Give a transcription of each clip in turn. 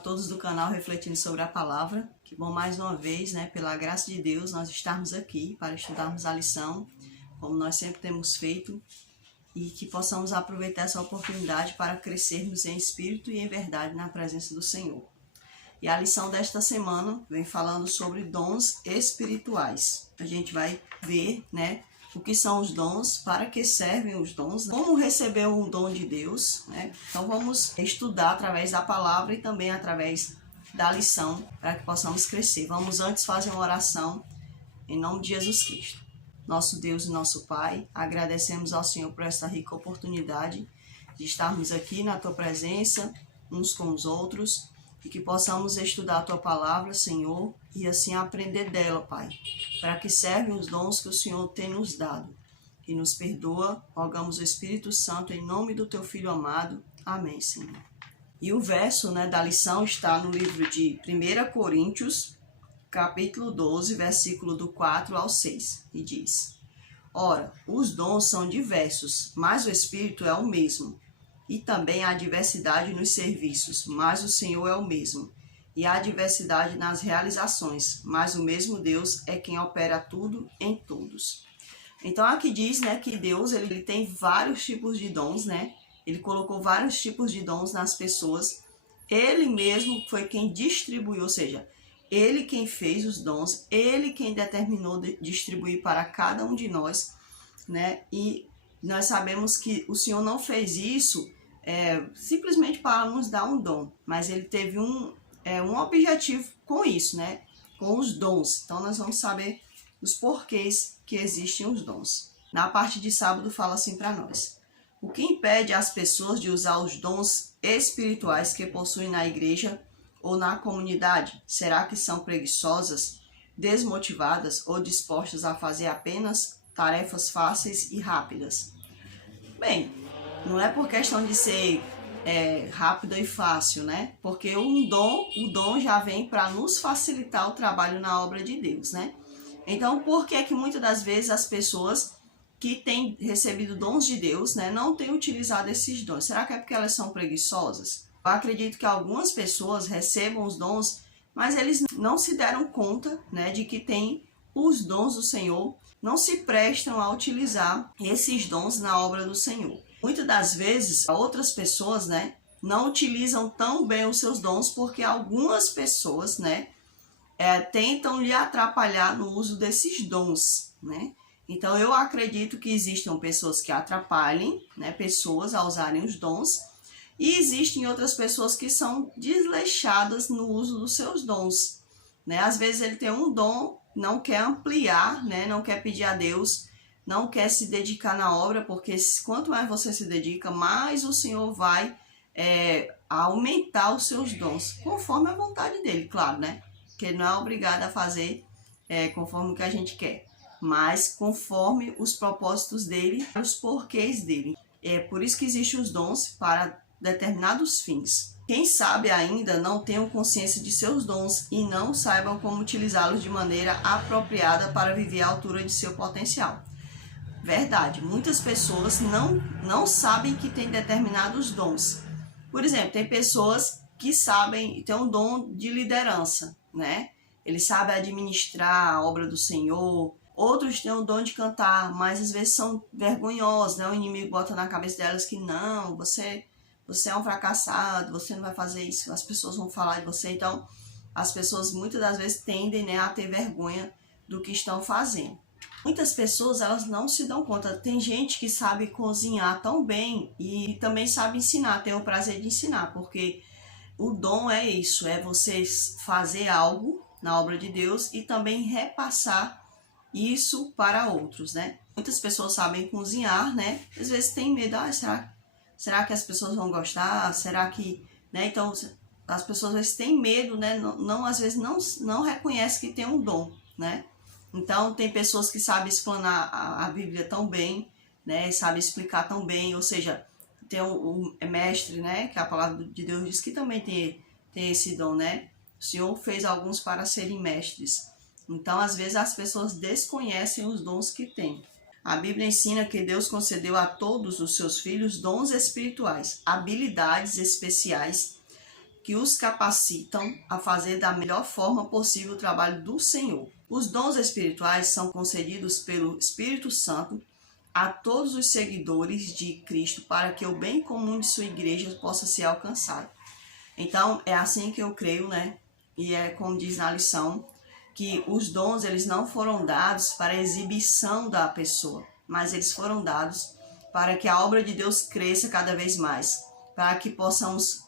todos do canal Refletindo sobre a Palavra. Que bom mais uma vez, pela graça de Deus, nós estarmos aqui para estudarmos a lição, como nós sempre temos feito, e que possamos aproveitar essa oportunidade para crescermos em espírito e em verdade na presença do Senhor. E a lição desta semana vem falando sobre dons espirituais. A gente vai ver, o que são os dons, para que servem os dons, como receber um dom de Deus, Então vamos estudar através da palavra e também através da lição, para que possamos crescer. Vamos antes fazer uma oração em nome de Jesus Cristo. Nosso Deus e nosso Pai, agradecemos ao Senhor por essa rica oportunidade de estarmos aqui na Tua presença, uns com os outros, e que possamos estudar a Tua palavra, Senhor, e assim aprender dela, Pai, para que servem os dons que o Senhor tem nos dado. E nos perdoa, rogamos o Espírito Santo em nome do Teu Filho amado. Amém, Senhor. E o verso da lição está no livro de 1 Coríntios, capítulo 12, versículo do 4 ao 6, e diz: Ora, os dons são diversos, mas o Espírito é o mesmo. E também há diversidade nos serviços, mas o Senhor é o mesmo. E há diversidade nas realizações, mas o mesmo Deus é quem opera tudo em todos. Então aqui diz, que Deus ele tem vários tipos de dons, Ele colocou vários tipos de dons nas pessoas. Ele mesmo foi quem distribuiu, ou seja, Ele quem fez os dons, Ele quem determinou distribuir para cada um de nós, E nós sabemos que o Senhor não fez isso simplesmente para nos dar um dom, mas Ele teve um objetivo com isso, com os dons. Então nós vamos saber os porquês que existem os dons. Na parte de sábado fala assim para nós: o que impede as pessoas de usar os dons espirituais que possuem na igreja ou na comunidade? Será que são preguiçosas, desmotivadas ou dispostas a fazer apenas tarefas fáceis e rápidas? Bem, não é por questão de ser rápido e fácil, Porque o dom já vem para nos facilitar o trabalho na obra de Deus, Então, por que que muitas das vezes as pessoas que têm recebido dons de Deus, não têm utilizado esses dons? Será que é porque elas são preguiçosas? Eu acredito que algumas pessoas recebam os dons, mas eles não se deram conta, de que tem os dons do Senhor, não se prestam a utilizar esses dons na obra do Senhor. Muitas das vezes, outras pessoas, não utilizam tão bem os seus dons, porque algumas pessoas, tentam lhe atrapalhar no uso desses dons, Então, eu acredito que existam pessoas que atrapalhem, pessoas a usarem os dons, e existem outras pessoas que são desleixadas no uso dos seus dons, Às vezes ele tem um dom, não quer ampliar, não quer pedir a Deus, não quer se dedicar na obra, porque quanto mais você se dedica, mais o Senhor vai aumentar os seus dons, conforme a vontade dele, claro, Que ele não é obrigado a fazer conforme o que a gente quer, mas conforme os propósitos dele, os porquês dele. É por isso que existem os dons para determinados fins. Quem sabe ainda não tenham consciência de seus dons e não saibam como utilizá-los de maneira apropriada para viver à altura de seu potencial. Verdade, muitas pessoas não sabem que têm determinados dons. Por exemplo, tem pessoas que sabem, têm um dom de liderança, Eles sabem administrar a obra do Senhor. Outros têm o dom de cantar, mas às vezes são vergonhosos, O inimigo bota na cabeça delas que não, você é um fracassado, você não vai fazer isso, as pessoas vão falar de você. Então, as pessoas muitas das vezes tendem a ter vergonha do que estão fazendo. Muitas pessoas, elas não se dão conta. Tem gente que sabe cozinhar tão bem e também sabe ensinar, tem o prazer de ensinar, porque o dom é isso, é você fazer algo na obra de Deus e também repassar isso para outros, Muitas pessoas sabem cozinhar, Às vezes tem medo, será que as pessoas vão gostar? Será que, Então, as pessoas às vezes têm medo, às vezes não reconhecem que tem um dom, Então, tem pessoas que sabem explanar a Bíblia tão bem, sabem explicar tão bem, ou seja, tem o mestre, que a palavra de Deus diz que também tem esse dom, O Senhor fez alguns para serem mestres. Então, às vezes, as pessoas desconhecem os dons que têm. A Bíblia ensina que Deus concedeu a todos os seus filhos dons espirituais, habilidades especiais que os capacitam a fazer da melhor forma possível o trabalho do Senhor. Os dons espirituais são concedidos pelo Espírito Santo a todos os seguidores de Cristo para que o bem comum de sua igreja possa ser alcançado. Então, é assim que eu creio, né? E é como diz na lição, que os dons eles não foram dados para a exibição da pessoa, mas eles foram dados para que a obra de Deus cresça cada vez mais, para que possamos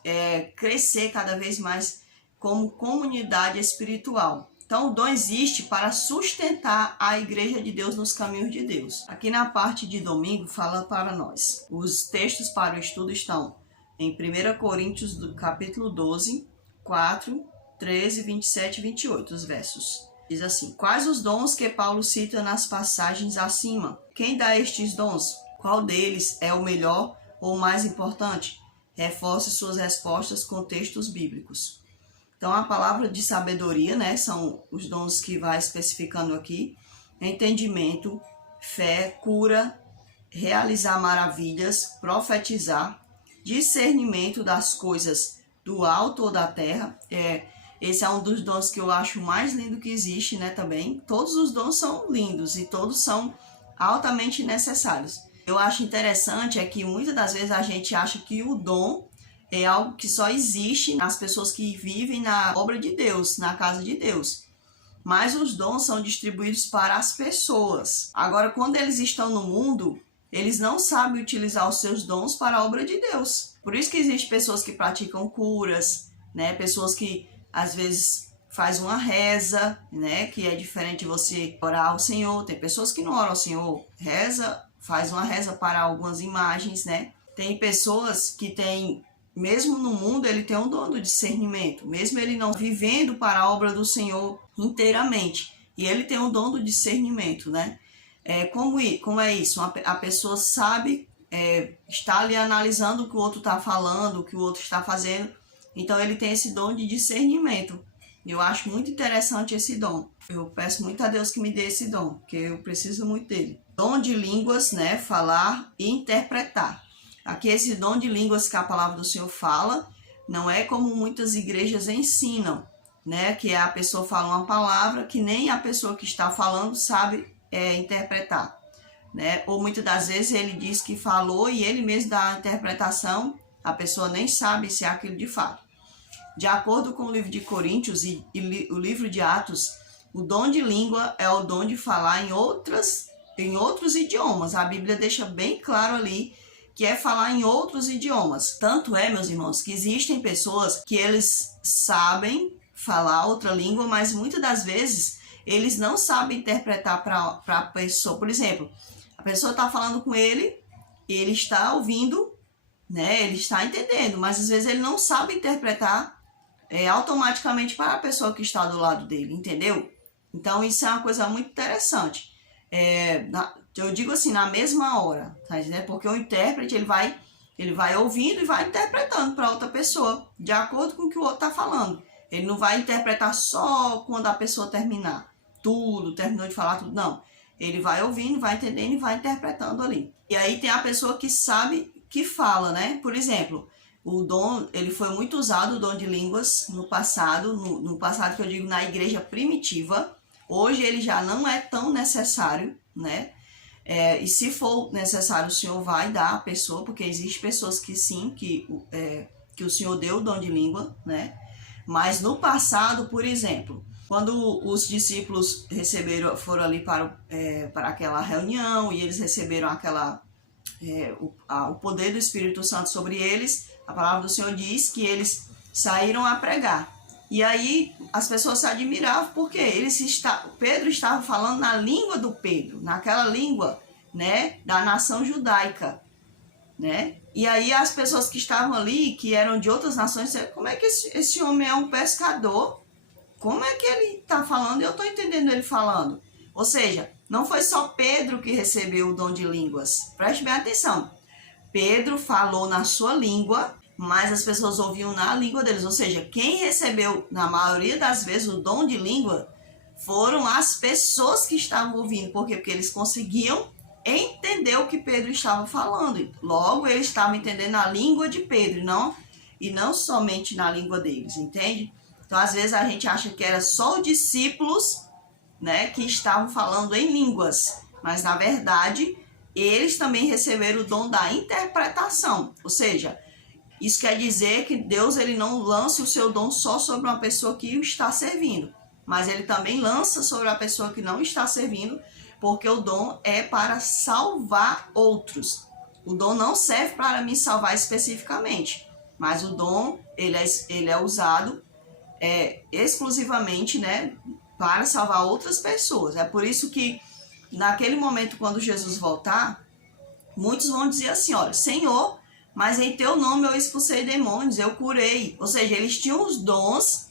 crescer cada vez mais como comunidade espiritual. Então, o dom existe para sustentar a igreja de Deus nos caminhos de Deus. Aqui na parte de domingo fala para nós. Os textos para o estudo estão em 1 Coríntios, capítulo 12, 4, 13, 27 e 28, os versos. Diz assim: quais os dons que Paulo cita nas passagens acima? Quem dá estes dons? Qual deles é o melhor ou o mais importante? Reforce suas respostas com textos bíblicos. Então, a palavra de sabedoria, né, são os dons que vai especificando aqui: entendimento, fé, cura, realizar maravilhas, profetizar, discernimento das coisas do alto ou da terra. Esse é um dos dons que eu acho mais lindo que existe, né, também. Todos os dons são lindos e todos são altamente necessários. Eu acho interessante é que muitas das vezes a gente acha que o dom é algo que só existe nas pessoas que vivem na obra de Deus, na casa de Deus. Mas os dons são distribuídos para as pessoas. Agora, quando eles estão no mundo, eles não sabem utilizar os seus dons para a obra de Deus. Por isso que existem pessoas que praticam curas, né? Pessoas que às vezes faz uma reza, né? Que é diferente de você orar ao Senhor. Tem pessoas que não oram ao Senhor, faz uma reza para algumas imagens, né? Tem pessoas que têm, mesmo no mundo, ele tem um dom do discernimento, mesmo ele não vivendo para a obra do Senhor inteiramente, e ele tem um dom do discernimento, né? Como é isso? A pessoa sabe, está ali analisando o que o outro está falando, o que o outro está fazendo, então ele tem esse dom de discernimento. Eu acho muito interessante esse dom. Eu peço muito a Deus que me dê esse dom, porque eu preciso muito dele. Dom de línguas, né? Falar e interpretar. Aqui esse dom de línguas que a palavra do Senhor fala, não é como muitas igrejas ensinam, né? Que a pessoa fala uma palavra que nem a pessoa que está falando sabe interpretar, né? Ou muitas das vezes ele diz que falou e ele mesmo dá a interpretação, a pessoa nem sabe se é aquilo de fato. De acordo com o livro de Coríntios e o livro de Atos, o dom de língua é o dom de falar em outros idiomas. A Bíblia deixa bem claro ali que é falar em outros idiomas. Tanto é, meus irmãos, que existem pessoas que eles sabem falar outra língua, mas muitas das vezes eles não sabem interpretar para a pessoa. Por exemplo, a pessoa está falando com ele, ele está ouvindo, né? Ele está entendendo, mas às vezes ele não sabe interpretar automaticamente para a pessoa que está do lado dele, entendeu? Então isso é uma coisa muito interessante. Eu digo assim, na mesma hora, tá entendendo? Porque o intérprete ele vai ouvindo e vai interpretando para outra pessoa, de acordo com o que o outro está falando. Ele não vai interpretar só quando a pessoa terminar terminou de falar tudo, não. Ele vai ouvindo, vai entendendo e vai interpretando ali. E aí tem a pessoa que sabe que fala, né? Por exemplo, o dom, ele foi muito usado, o dom de línguas, no passado, no passado que eu digo na igreja primitiva. Hoje ele já não é tão necessário, né? E se for necessário, o Senhor vai dar à pessoa, porque existem pessoas que sim, que o Senhor deu o dom de língua, né? Mas no passado, por exemplo, quando os discípulos foram ali para aquela reunião e eles receberam o poder do Espírito Santo sobre eles, a palavra do Senhor diz que eles saíram a pregar. E aí as pessoas se admiravam porque Pedro estava falando na língua do Pedro, naquela língua, né, da nação judaica, né? E aí as pessoas que estavam ali, que eram de outras nações, disseram: como é que esse homem é um pescador? Como é que ele está falando? Eu estou entendendo ele falando. Ou seja, não foi só Pedro que recebeu o dom de línguas. Preste bem atenção. Pedro falou na sua língua, mas as pessoas ouviam na língua deles. Ou seja, quem recebeu, na maioria das vezes, o dom de língua foram as pessoas que estavam ouvindo. Por quê? Porque eles conseguiam entender o que Pedro estava falando. Logo, eles estavam entendendo a língua de Pedro, e não somente na língua deles, entende? Então, às vezes a gente acha que era só os discípulos, né, que estavam falando em línguas, mas na verdade eles também receberam o dom da interpretação, ou seja, isso quer dizer que Deus ele não lança o seu dom só sobre uma pessoa que o está servindo, mas ele também lança sobre a pessoa que não está servindo, porque o dom é para salvar outros. O dom não serve para me salvar especificamente, mas o dom ele é usado exclusivamente, né, para salvar outras pessoas. É por isso que naquele momento, quando Jesus voltar, muitos vão dizer assim, olha, Senhor, mas em teu nome eu expulsei demônios, eu curei. Ou seja, eles tinham os dons,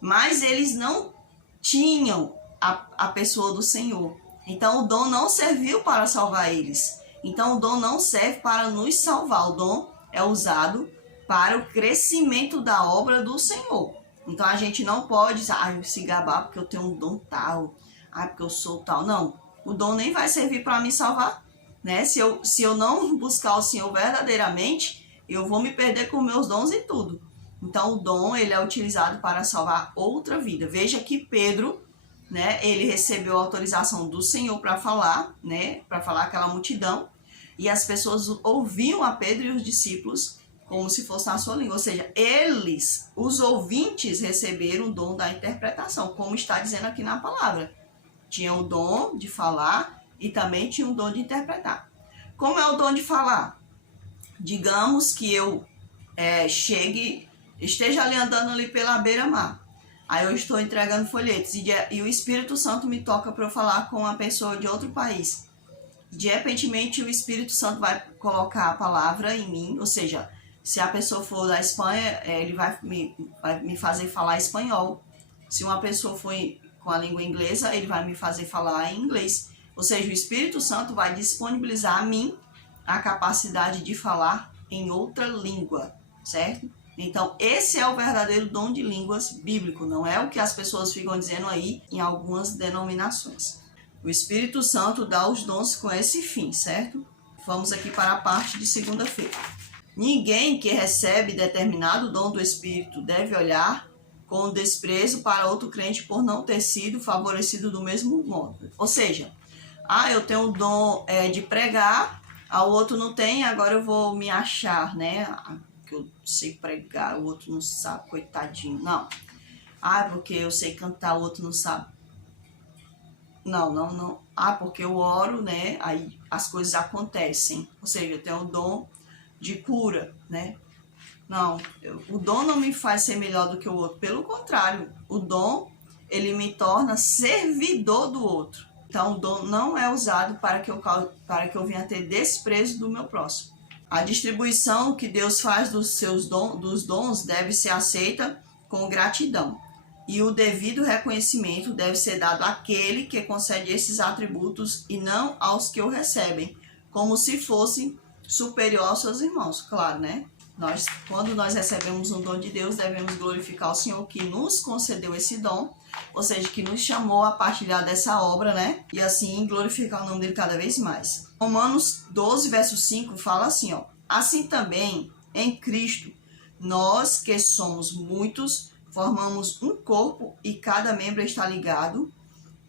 mas eles não tinham a pessoa do Senhor. Então o dom não serviu para salvar eles. Então o dom não serve para nos salvar. O dom é usado para o crescimento da obra do Senhor. Então a gente não pode se gabar porque eu tenho um dom tal, porque eu sou tal. Não, o dom nem vai servir para me salvar, né? Se eu não buscar o Senhor verdadeiramente, eu vou me perder com meus dons e tudo. Então o dom ele é utilizado para salvar outra vida. Veja que Pedro, né, ele recebeu a autorização do Senhor para falar, né, para falar aquela multidão, e as pessoas ouviam a Pedro e os discípulos como se fosse na sua língua, ou seja, eles, os ouvintes, receberam o dom da interpretação, como está dizendo aqui na palavra. Tinha o dom de falar e também tinha o dom de interpretar. Como é o dom de falar? Digamos que eu esteja ali andando ali pela beira-mar. Aí eu estou entregando folhetos e o Espírito Santo me toca para eu falar com uma pessoa de outro país. De repentemente o Espírito Santo vai colocar a palavra em mim, ou seja, se a pessoa for da Espanha, ele vai me fazer falar espanhol. Se uma pessoa for com a língua inglesa, ele vai me fazer falar em inglês. Ou seja, o Espírito Santo vai disponibilizar a mim a capacidade de falar em outra língua, certo? Então, esse é o verdadeiro dom de línguas bíblico, não é o que as pessoas ficam dizendo aí em algumas denominações. O Espírito Santo dá os dons com esse fim, certo? Vamos aqui para a parte de segunda-feira. Ninguém que recebe determinado dom do Espírito deve olhar com desprezo para outro crente por não ter sido favorecido do mesmo modo. Ou seja, eu tenho o dom de pregar, o outro não tem, agora eu vou me achar, né? Que eu sei pregar, o outro não sabe, coitadinho. Não. Porque eu sei cantar, o outro não sabe. Não. Porque eu oro, né? Aí as coisas acontecem. Ou seja, eu tenho o dom de cura, né? Não, o dom não me faz ser melhor do que o outro. Pelo contrário, o dom, ele me torna servidor do outro. Então, o dom não é usado para que eu venha ter desprezo do meu próximo. A distribuição que Deus faz dos dons deve ser aceita com gratidão. E o devido reconhecimento deve ser dado àquele que concede esses atributos e não aos que o recebem, como se fosse superior aos seus irmãos. Claro, né? Quando nós recebemos um dom de Deus, devemos glorificar o Senhor que nos concedeu esse dom, ou seja, que nos chamou a partilhar dessa obra, né? E assim glorificar o nome dele cada vez mais. Romanos 12, verso 5 fala assim, ó: assim também, em Cristo, nós que somos muitos, formamos um corpo e cada membro está ligado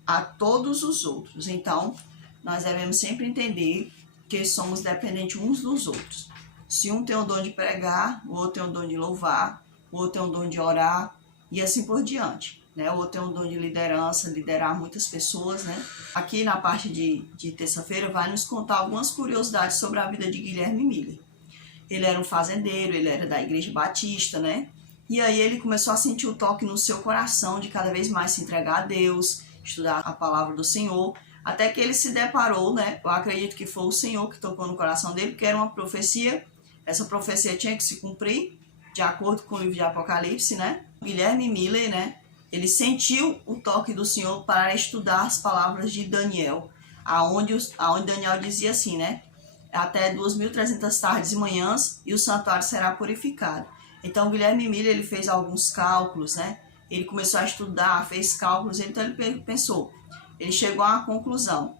a todos os outros. Então, nós devemos sempre entender que somos dependentes uns dos outros. Se um tem o dom de pregar, o outro tem o dom de louvar, o outro tem o dom de orar e assim por diante, né? O outro tem o dom de liderança, liderar muitas pessoas, né? Aqui na parte de terça-feira vai nos contar algumas curiosidades sobre a vida de Guilherme Miller. Ele era um fazendeiro, ele era da Igreja Batista, né? E aí ele começou a sentir o toque no seu coração de cada vez mais se entregar a Deus, estudar a palavra do Senhor, até que ele se deparou, né? Eu acredito que foi o Senhor que tocou no coração dele, porque era uma profecia. Essa profecia tinha que se cumprir, de acordo com o livro de Apocalipse, né? Guilherme Miller, né? Ele sentiu o toque do Senhor para estudar as palavras de Daniel, aonde Daniel dizia assim, né? Até 2.300 tardes e manhãs e o santuário será purificado. Então, Guilherme Miller, ele fez alguns cálculos, né? Ele começou a estudar, fez cálculos, então ele pensou, ele chegou a uma conclusão.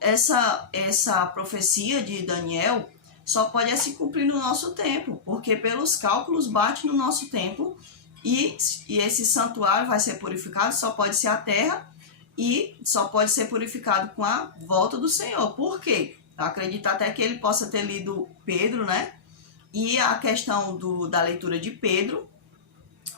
Essa profecia de Daniel só pode se cumprir no nosso tempo, porque pelos cálculos bate no nosso tempo e esse santuário vai ser purificado, só pode ser a terra e só pode ser purificado com a volta do Senhor. Por quê? Eu acredito até que ele possa ter lido Pedro, né? E a questão da leitura de Pedro.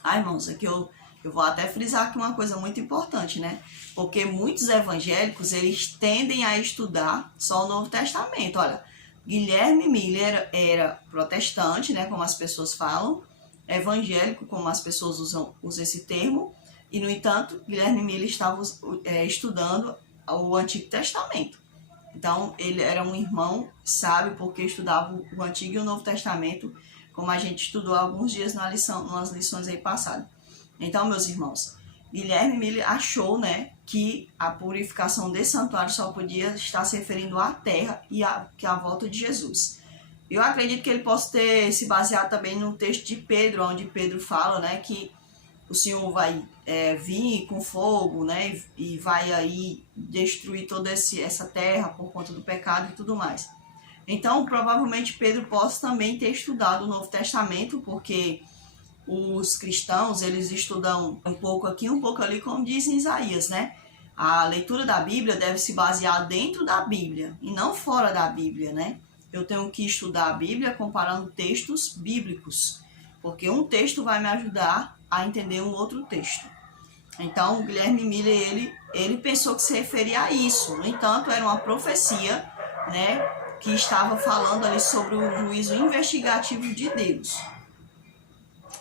Irmãos, aqui eu vou até frisar aqui uma coisa muito importante, né? Porque muitos evangélicos, eles tendem a estudar só o Novo Testamento. Olha, Guilherme Miller era protestante, né? Como as pessoas falam. Evangélico, como as pessoas usam esse termo. E, no entanto, Guilherme Miller estava estudando o Antigo Testamento. Então, ele era um irmão sábio porque estudava o Antigo e o Novo Testamento, como a gente estudou alguns dias nas lições aí passadas. Então, meus irmãos, Guilherme Miller achou, né, que a purificação desse santuário só podia estar se referindo à terra e à volta de Jesus. Eu acredito que ele possa ter se baseado também no texto de Pedro, onde Pedro fala, né, que o Senhor vai vir com fogo, né, e vai aí destruir toda essa terra por conta do pecado e tudo mais. Então, provavelmente Pedro possa também ter estudado o Novo Testamento, porque os cristãos, eles estudam um pouco aqui, um pouco ali, como diz em Isaías, né? A leitura da Bíblia deve se basear dentro da Bíblia e não fora da Bíblia, né? Eu tenho que estudar a Bíblia comparando textos bíblicos, porque um texto vai me ajudar a entender um outro texto. Então, o Guilherme Miller, ele pensou que se referia a isso. No entanto, era uma profecia, né, que estava falando ali sobre o juízo investigativo de Deus.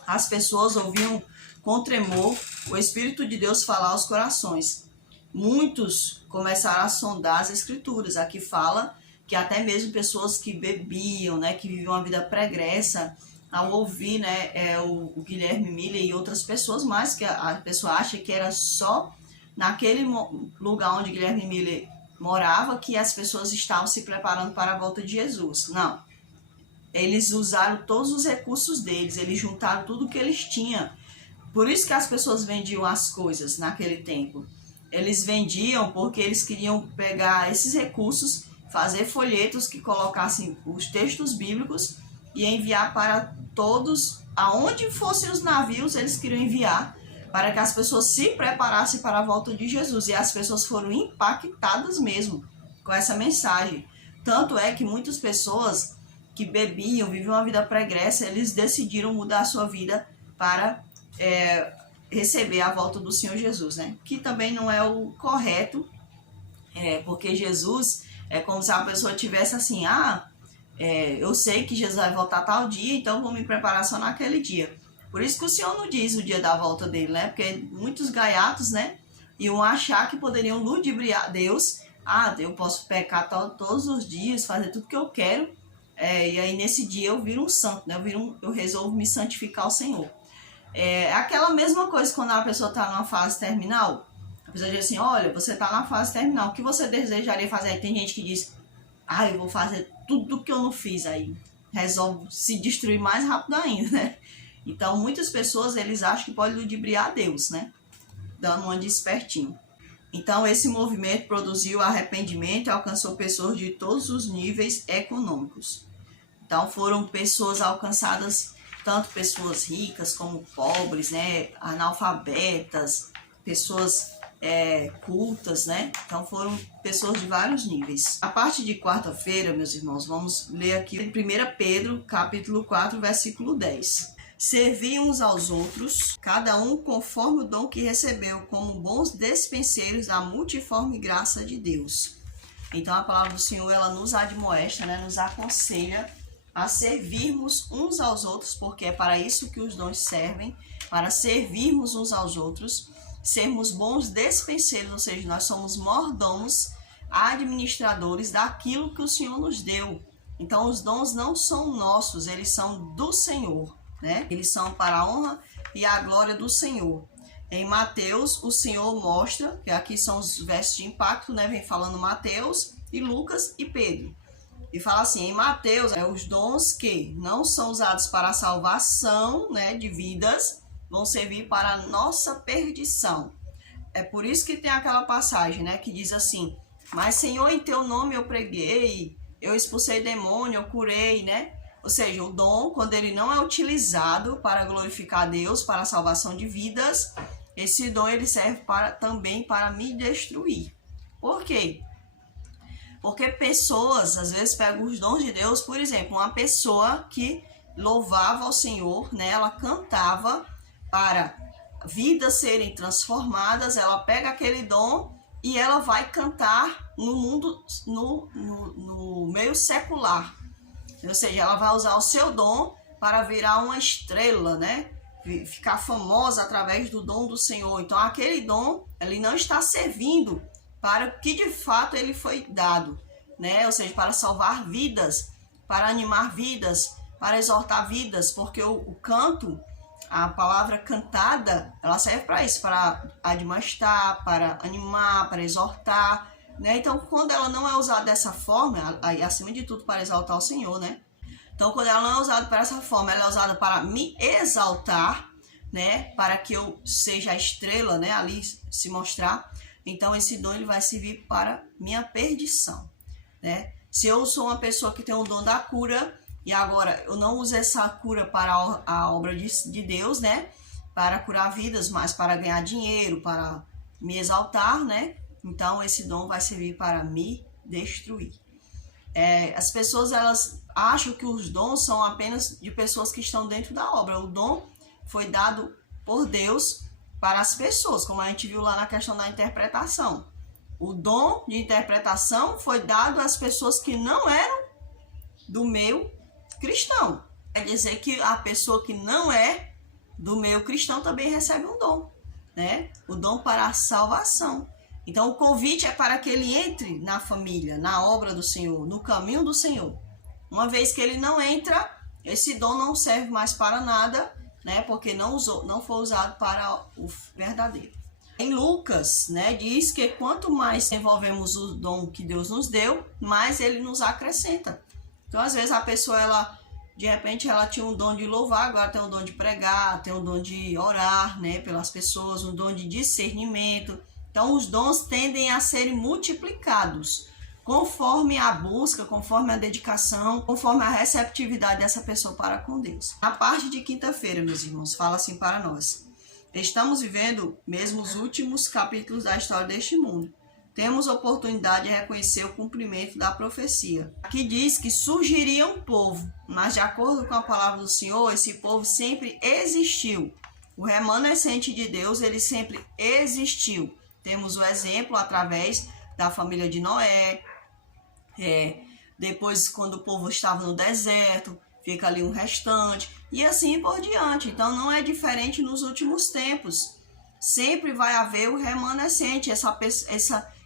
As pessoas ouviam com tremor o Espírito de Deus falar aos corações. Muitos começaram a sondar as Escrituras. Aqui fala que até mesmo pessoas que bebiam, né, que viviam uma vida pregressa, ao ouvir, né, o Guilherme Miller e outras pessoas mais, que a pessoa acha que era só naquele lugar onde Guilherme Miller morava que as pessoas estavam se preparando para a volta de Jesus. Não. Eles usaram todos os recursos deles, eles juntaram tudo que eles tinham. Por isso que as pessoas vendiam as coisas naquele tempo. Eles vendiam porque eles queriam pegar esses recursos, fazer folhetos que colocassem os textos bíblicos e enviar para todos, aonde fossem os navios, eles queriam enviar para que as pessoas se preparassem para a volta de Jesus. E as pessoas foram impactadas mesmo com essa mensagem. Tanto é que muitas pessoas que bebiam, viviam uma vida pregressa, eles decidiram mudar a sua vida para receber a volta do Senhor Jesus, né? Que também não é o correto, porque Jesus é como se a pessoa tivesse assim, eu sei que Jesus vai voltar tal dia, então vou me preparar só naquele dia. Por isso que o Senhor não diz o dia da volta dele, né? Porque muitos gaiatos, né, iam achar que poderiam ludibriar Deus. Eu posso pecar todos os dias, fazer tudo que eu quero, e aí nesse dia eu viro um santo, né? Eu resolvo me santificar ao Senhor. É aquela mesma coisa quando a pessoa está numa fase terminal. A pessoa diz assim, olha, você está na fase terminal, o que você desejaria fazer? Aí tem gente que diz, eu vou fazer tudo que eu não fiz, aí resolve se destruir mais rápido ainda, né? Então, muitas pessoas, eles acham que pode ludibriar Deus, né? Dando uma de espertinho. Então, esse movimento produziu arrependimento e alcançou pessoas de todos os níveis econômicos. Então, foram pessoas alcançadas, tanto pessoas ricas como pobres, né? Analfabetas, pessoas cultas, né? Então foram pessoas de vários níveis. A parte de quarta-feira, meus irmãos, vamos ler aqui em 1 Pedro, capítulo 4, versículo 10. Servi uns aos outros, cada um conforme o dom que recebeu, como bons despenseiros da multiforme graça de Deus. Então a palavra do Senhor, ela nos admoesta, né? Nos aconselha a servirmos uns aos outros, porque é para isso que os dons servem, para servirmos uns aos outros, sermos bons despenseiros, ou seja, nós somos mordomos, administradores daquilo que o Senhor nos deu. Então, os dons não são nossos, eles são do Senhor, né? Eles são para a honra e a glória do Senhor. Em Mateus, o Senhor mostra, que aqui são os versos de impacto, né? Vem falando Mateus e Lucas e Pedro. E fala assim, em Mateus, os dons que não são usados para a salvação, né, de vidas, vão servir para a nossa perdição. É por isso que tem aquela passagem, né, que diz assim, mas Senhor, em teu nome eu preguei, eu expulsei demônio, eu curei, né? Ou seja, o dom, quando ele não é utilizado para glorificar a Deus, para a salvação de vidas, esse dom ele serve também para me destruir. Por quê? Porque pessoas, às vezes, pegam os dons de Deus, por exemplo, uma pessoa que louvava ao Senhor, né? Ela cantava para vidas serem transformadas, ela pega aquele dom e ela vai cantar no mundo, no meio secular. Ou seja, ela vai usar o seu dom para virar uma estrela, né? Ficar famosa através do dom do Senhor. Então, aquele dom, ele não está servindo para o que de fato ele foi dado, né? Ou seja, para salvar vidas, para animar vidas, para exortar vidas, porque o canto, a palavra cantada, ela serve para isso, para admoestar, para animar, para exortar, né? Então, quando ela não é usada dessa forma, aí, acima de tudo para exaltar o Senhor, né? Então, quando ela não é usada dessa forma, ela é usada para me exaltar, né? Para que eu seja a estrela, né? Ali se mostrar. Então, esse dom ele vai servir para minha perdição, né? Se eu sou uma pessoa que tem o dom da cura e agora eu não uso essa cura para a obra de Deus, né? Para curar vidas, mas para ganhar dinheiro, para me exaltar, né? Então, esse dom vai servir para me destruir. As pessoas, elas acham que os dons são apenas de pessoas que estão dentro da obra. O dom foi dado por Deus para as pessoas, como a gente viu lá na questão da interpretação. O dom de interpretação foi dado às pessoas que não eram do meio cristão. Quer dizer que a pessoa que não é do meio cristão também recebe um dom, né? O dom para a salvação. Então, o convite é para que ele entre na família, na obra do Senhor, no caminho do Senhor. Uma vez que ele não entra, esse dom não serve mais para nada, né? Porque não foi usado para o verdadeiro. Em Lucas, né, diz que quanto mais envolvemos o dom que Deus nos deu, mais ele nos acrescenta. Então, às vezes, a pessoa, de repente, ela tinha um dom de louvar, agora tem um dom de pregar, tem um dom de orar, né, pelas pessoas, um dom de discernimento. Então, os dons tendem a serem multiplicados conforme a busca, conforme a dedicação, conforme a receptividade dessa pessoa para com Deus. A parte de quinta-feira, meus irmãos, fala assim para nós. Estamos vivendo mesmo os últimos capítulos da história deste mundo. Temos oportunidade de reconhecer o cumprimento da profecia, que diz que surgiria um povo, mas de acordo com a palavra do Senhor, esse povo sempre existiu. O remanescente de Deus, ele sempre existiu. Temos o exemplo através da família de Noé, depois quando o povo estava no deserto, fica ali um restante, e assim por diante. Então não é diferente nos últimos tempos. Sempre vai haver o remanescente,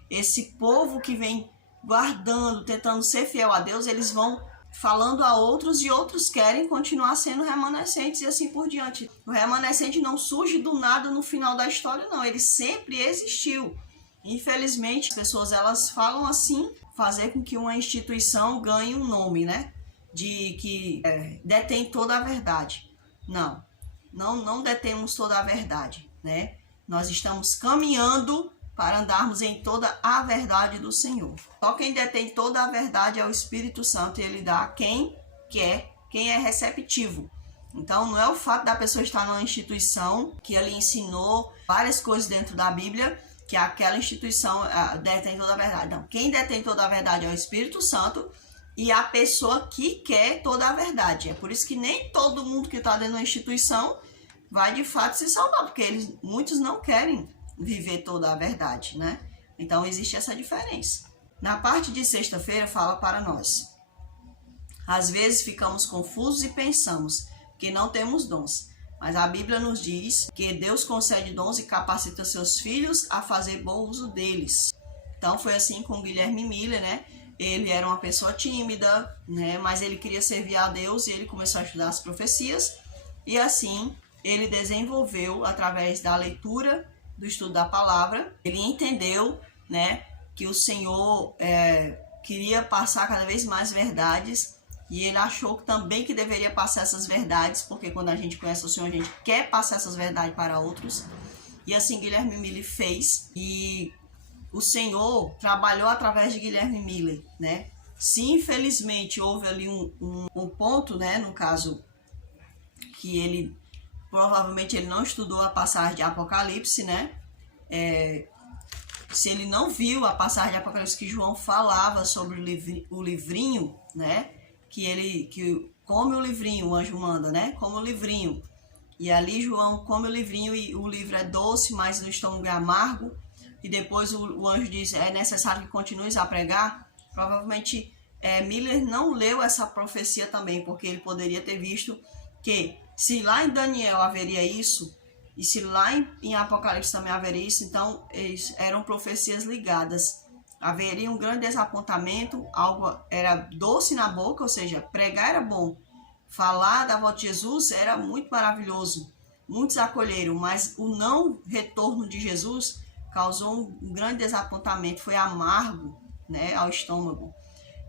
esse povo que vem guardando, tentando ser fiel a Deus, eles vão falando a outros e outros querem continuar sendo remanescentes e assim por diante. O remanescente não surge do nada no final da história, não. Ele sempre existiu. Infelizmente, as pessoas elas falam assim, fazer com que uma instituição ganhe um nome, né? De que detém toda a verdade. Não detemos toda a verdade, né? Nós estamos caminhando para andarmos em toda a verdade do Senhor. Só quem detém toda a verdade é o Espírito Santo, e ele dá a quem quer, quem é receptivo. Então, não é o fato da pessoa estar numa instituição que ele ensinou várias coisas dentro da Bíblia, que aquela instituição detém toda a verdade. Não, quem detém toda a verdade é o Espírito Santo e a pessoa que quer toda a verdade. É por isso que nem todo mundo que está dentro da instituição vai de fato se salvar, porque muitos não querem viver toda a verdade, né? Então existe essa diferença. Na parte de sexta-feira fala para nós. Às vezes ficamos confusos e pensamos que não temos dons, mas a Bíblia nos diz que Deus concede dons e capacita seus filhos a fazer bom uso deles. Então foi assim com Guilherme Miller, né? Ele era uma pessoa tímida, né? Mas ele queria servir a Deus e ele começou a estudar as profecias, e assim ele desenvolveu, através da leitura, do estudo da palavra, ele entendeu, né, que o Senhor queria passar cada vez mais verdades, e ele achou também que deveria passar essas verdades, porque quando a gente conhece o Senhor, a gente quer passar essas verdades para outros. E assim Guilherme Miller fez, e o Senhor trabalhou através de Guilherme Miller, né, Se infelizmente houve ali um ponto, né, no caso, que ele provavelmente ele não estudou a passagem de Apocalipse, né? Se ele não viu a passagem de Apocalipse que João falava sobre o livrinho, né? Que come o livrinho, o anjo manda, né? Come o livrinho. E ali João come o livrinho e o livro é doce, mas no estômago é amargo. E depois o anjo diz, é necessário que continues a pregar. Provavelmente Miller não leu essa profecia também, porque ele poderia ter visto que se lá em Daniel haveria isso, e se lá em Apocalipse também haveria isso, então eram profecias ligadas. Haveria um grande desapontamento, algo era doce na boca, ou seja, pregar era bom. Falar da volta de Jesus era muito maravilhoso. Muitos acolheram, mas o não retorno de Jesus causou um grande desapontamento, foi amargo, né, ao estômago.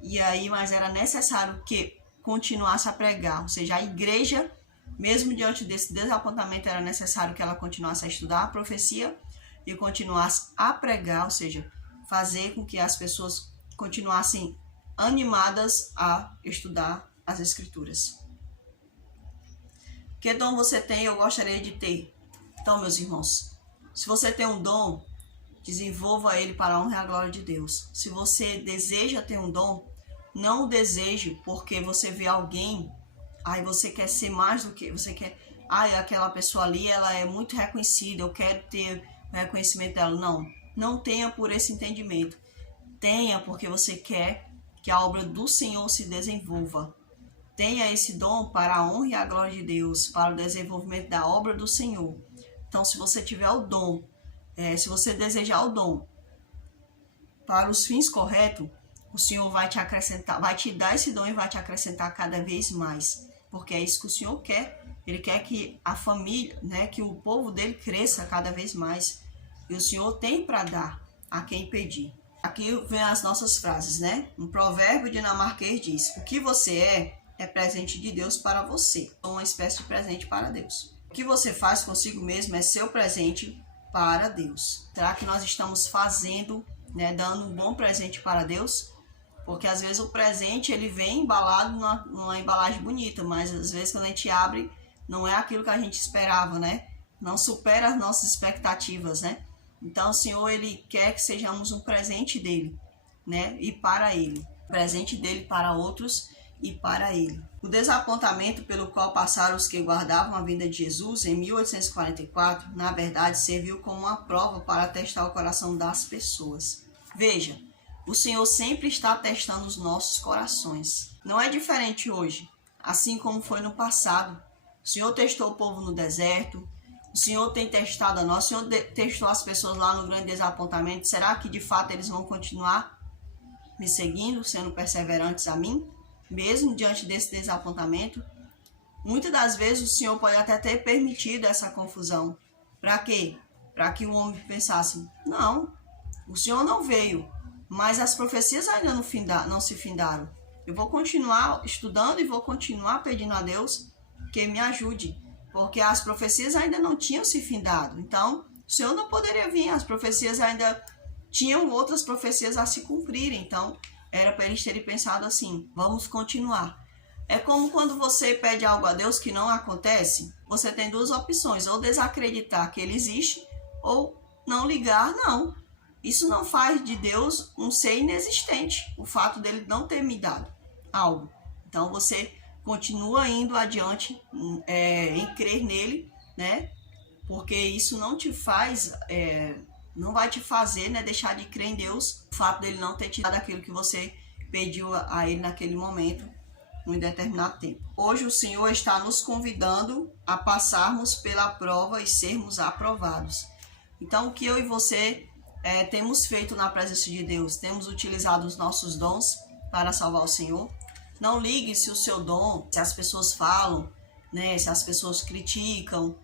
E aí, mas era necessário que continuasse a pregar, ou seja, a igreja, mesmo diante desse desapontamento, era necessário que ela continuasse a estudar a profecia e continuasse a pregar, ou seja, fazer com que as pessoas continuassem animadas a estudar as Escrituras. Que dom você tem, eu gostaria de ter. Então, meus irmãos, se você tem um dom, desenvolva ele para a honra e a glória de Deus. Se você deseja ter um dom, não o deseje porque você vê alguém, aí você quer ser mais do que, você quer, aquela pessoa ali, ela é muito reconhecida, eu quero ter o reconhecimento dela. Não tenha por esse entendimento. Tenha porque você quer que a obra do Senhor se desenvolva. Tenha esse dom para a honra e a glória de Deus, para o desenvolvimento da obra do Senhor. Então, se você tiver o dom, se você desejar o dom para os fins corretos, o Senhor vai te acrescentar, vai te dar esse dom e vai te acrescentar cada vez mais. Porque é isso que o Senhor quer. Ele quer que a família, né, que o povo dele cresça cada vez mais. E o Senhor tem para dar a quem pedir. Aqui vem as nossas frases, né? Um provérbio dinamarquês diz: o que você é presente de Deus para você. É uma espécie de presente para Deus. O que você faz consigo mesmo é seu presente para Deus. Será que nós estamos fazendo, né, dando um bom presente para Deus? Porque às vezes o presente ele vem embalado numa embalagem bonita, mas às vezes quando a gente abre, não é aquilo que a gente esperava, né? Não supera as nossas expectativas, né? Então o Senhor, ele quer que sejamos um presente dele, né? E para ele. Presente dele para outros e para ele. O desapontamento pelo qual passaram os que guardavam a vinda de Jesus em 1844, na verdade, serviu como uma prova para testar o coração das pessoas. Veja, o Senhor sempre está testando os nossos corações. Não é diferente hoje, assim como foi no passado. O Senhor testou o povo no deserto, o Senhor tem testado a nós, o Senhor testou as pessoas lá no grande desapontamento. Será que de fato eles vão continuar me seguindo, sendo perseverantes a mim? Mesmo diante desse desapontamento, muitas das vezes o Senhor pode até ter permitido essa confusão. Para quê? Para que o homem pensasse, não, o Senhor não veio, mas as profecias ainda não se findaram. Eu vou continuar estudando e vou continuar pedindo a Deus que me ajude, porque as profecias ainda não tinham se findado. Então, o Senhor não poderia vir, as profecias ainda tinham outras profecias a se cumprirem. Então, era para eles terem pensado assim, vamos continuar. É como quando você pede algo a Deus que não acontece, você tem duas opções, ou desacreditar que ele existe, ou não ligar, não. Isso não faz de Deus um ser inexistente, o fato dele não ter me dado algo. Então você continua indo adiante em crer nele, né? Porque isso não te faz... não vai te fazer, né, deixar de crer em Deus, o fato dele não ter te dado aquilo que você pediu a ele naquele momento, em determinado tempo. Hoje o Senhor está nos convidando a passarmos pela prova e sermos aprovados. Então, o que eu e você temos feito na presença de Deus? Temos utilizado os nossos dons para salvar o Senhor? Não ligue se o seu dom, se as pessoas falam, né, se as pessoas criticam.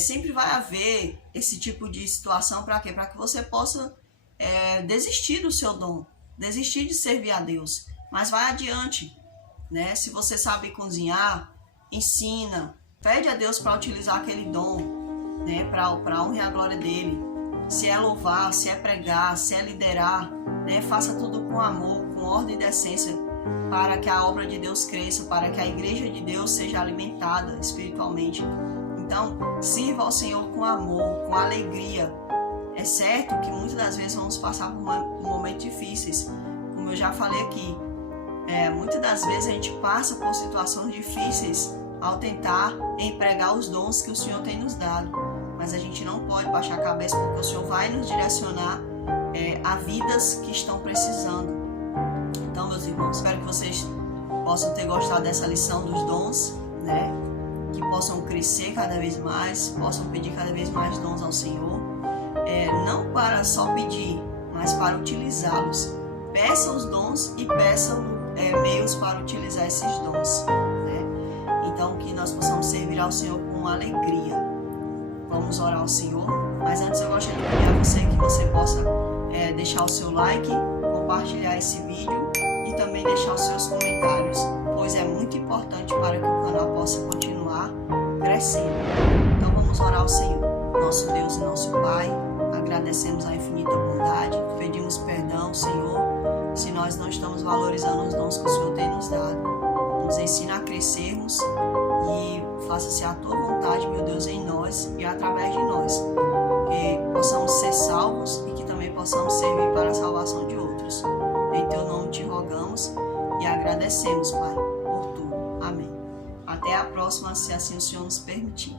Sempre vai haver esse tipo de situação. Para quê? Para que você possa desistir do seu dom, desistir de servir a Deus, mas vai adiante, né? Se você sabe cozinhar, ensina, pede a Deus para utilizar aquele dom, né? Para a honra e a glória dele. Se é louvar, se é pregar, se é liderar, né? Faça tudo com amor, com ordem e decência, para que a obra de Deus cresça, para que a igreja de Deus seja alimentada espiritualmente. Então, sirva ao Senhor com amor, com alegria. É certo que muitas das vezes vamos passar por momentos difíceis, como eu já falei aqui. Muitas das vezes a gente passa por situações difíceis ao tentar empregar os dons que o Senhor tem nos dado. Mas a gente não pode baixar a cabeça, porque o Senhor vai nos direcionar a vidas que estão precisando. Então, meus irmãos, espero que vocês possam ter gostado dessa lição dos dons, né? Que possam crescer cada vez mais, possam pedir cada vez mais dons ao Senhor. Não para só pedir, mas para utilizá-los. Peça os dons e peçam meios para utilizar esses dons, né? Então, que nós possamos servir ao Senhor com alegria. Vamos orar ao Senhor, mas antes eu gostaria de pedir a você que você possa deixar o seu like, compartilhar esse vídeo e também deixar os seus comentários, pois é muito importante para que o canal possa continuar crescendo. Então vamos orar ao Senhor. Nosso Deus e nosso Pai, agradecemos a infinita bondade, pedimos perdão, Senhor, se nós não estamos valorizando os dons que o Senhor tem nos dado. Nos ensina a crescermos e faça-se a Tua vontade, meu Deus, em nós e através de nós, que possamos ser salvos e que também possamos servir para a salvação de outros. Em Teu nome te rogamos e agradecemos, Pai, por tudo. Amém. Até a próxima, se assim o Senhor nos permitir.